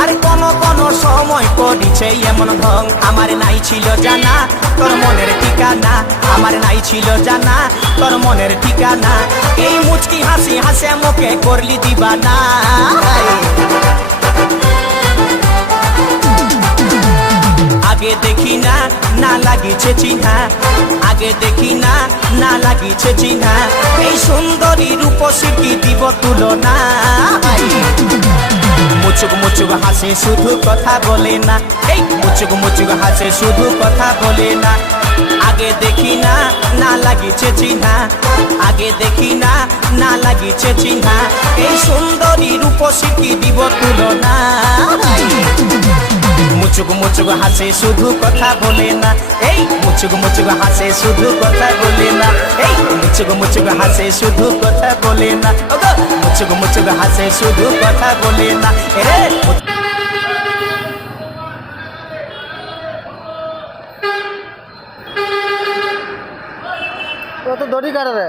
আর কোন কোন সময় করিছে এমন ঢং আমার নাই ছিল জানা তোর মনের ঠিকানা আমার নাই ছিল জানা তোর মনের ঠিকানা এই মুচকি হাসি হাসে মুখে করলি দিবানা আগে দেখি না না লাগিছে চিহ্না আগে দেখি না না লাগিছে চিহ্না এই সুন্দরী রূপসী কি দিব তুলনা মুচুক মুচুক হাসে শুধু কথা বলে না এই মুচুক মুচুক হাসে শুধু কথা বলে না আগে দেখি না না লাগিছে চিহ্না আগে দেখি না না লাগিছে চিহ্না এই সুন্দরী রূপসী কি দিব তুলনা মুচুক মুচুক হাসে শুধু কথা বলে না এই মুচুক মুচুক হাসে শুধু কথা বলে না এই মুচুক মুচুক হাসে শুধু কথা বলে না মুচুক মুচুক হাসে শুধু কথা বলে না তো দড়ি কাটে রে